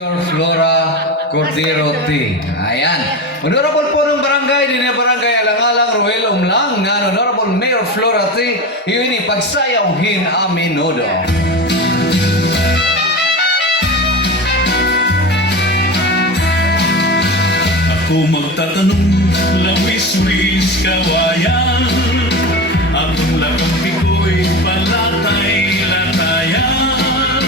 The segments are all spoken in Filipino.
Flora Cordero T. Ayan. Honorable po ng barangay, din na barangay Alang-Alang, Roel Umlang, nga Honorable Mayor Flora T. Yun pagsayawhin aminodo. Ako magtatanong, lawis-wis kawayan. Akong lakampi ko'y palatay-latayan.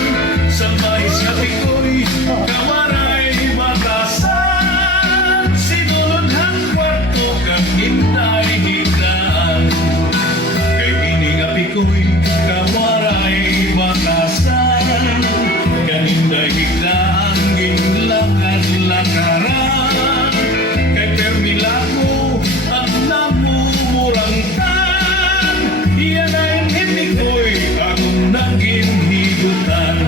Sa mais kapi ko'y kawaray batasan. Sinulodhan kwarto kang hintay higlaan. Kay iningapi ko'y kawaray batasan. Kaninday higlaan, ginlakad-lakaran. Milagro ang namumurangkan. Yan ay hindi ko'y akong naging higutan.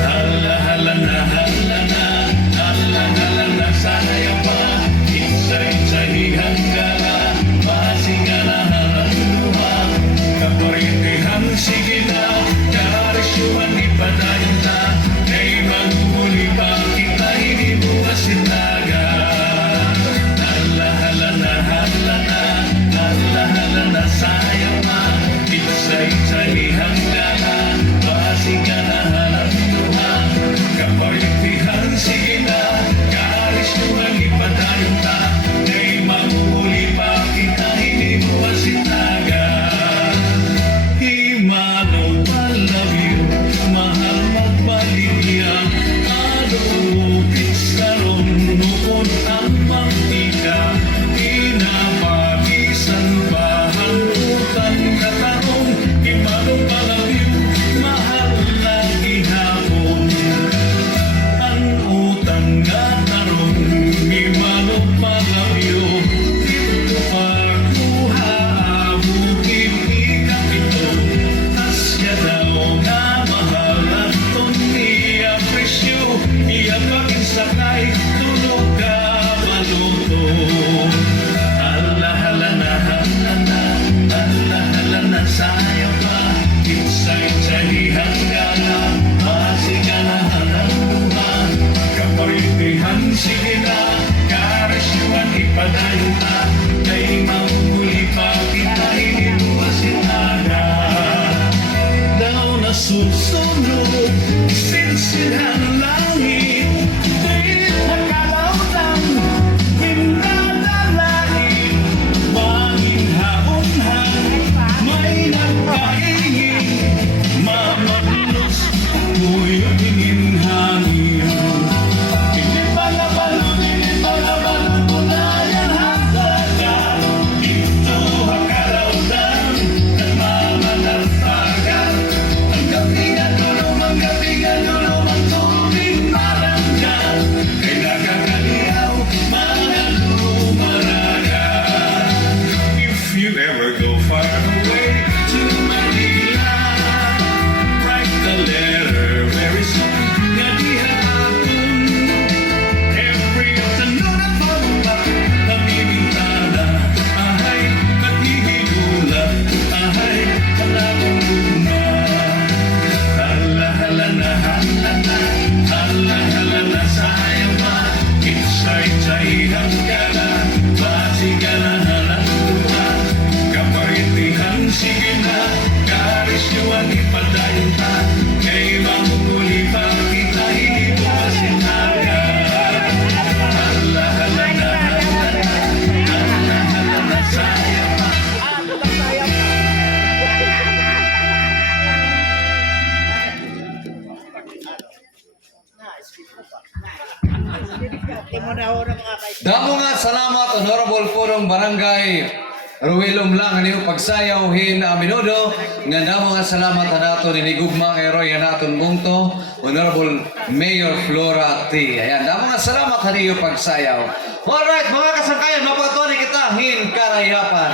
Hala-hala na, hala na, hala-hala na, sayang pa. Insay-sayihan ka na, masinga na haluluha. Kaparintihan, sige na, karisyuhan ipadayon na. Kay magmuli pa kita, hindi mo masinaga. Sayang na, insay-sayihan ka na, masinga na haluluhan. Kaparintihan, sige na, karisyuhan ipadayon na. Kay maghuli pa kita, hindi mo masinaga. Himano, I love you, mahal magbaligyan. Adupit sa ron, noon ang mantika. Inababisan pa hangutan katarong. Himano, I love you, mahal na ihapon. Ang utang nga tarong, himano, I love you. Ito pagkuha, abukip ikapito. Asya daw nga mahal at itong i-apresyo. Iyapagin sakay, tulog ka maluto. Hala-hala na, hala na, hala-hala na, sayang pa. Insay-sayihan ka na, masinga na haluluhan. Kaparintihan, sige na, karisyuhan ipadayon na. Kay manghuli pa kita, hindi mo masinaga. Daw na susunod, sinsihan langit. Di nakalaw lang, hinadalain. Mahinhaunhan, may nagkaingin. Mamagnos, ako'y tingin hangin. Hindi pala punayan hanggaga. Ito hakaraudan, nagmamanartagan. Ang gabigan dulo, ang tubig maranggan. Kay nakakaliyaw, mga lumaraga. If you ever go far away to Manila, write the letter very soon. Nga di hapon. Every afternoon at pagpap, namimintana. Ahay, paghihigulat. Ahay, palabang luma. Hala-hala na, hala na, hala-hala na, sayang pa. Insay-sayihan ka na, masinga na haluluhan. Kaparintihan, sige na, karisyuhan ipadayon na. Kay maghuli pa kita, hindi mo masinaga. Hala-hala na, hala na, hala-hala na, sayang pa. Damo nga salamat, Honorable Purong Barangay Roel Umlang, ano pagsayawhin aminodo. Nga damo nga salamat nato ninigugma kay Roy naton bungto, Honorable Mayor Flora T. Ayan, damo nga salamat haniyo pagsayaw. Alright, mga kasangkayan, mapatuloy kita hin karayapan.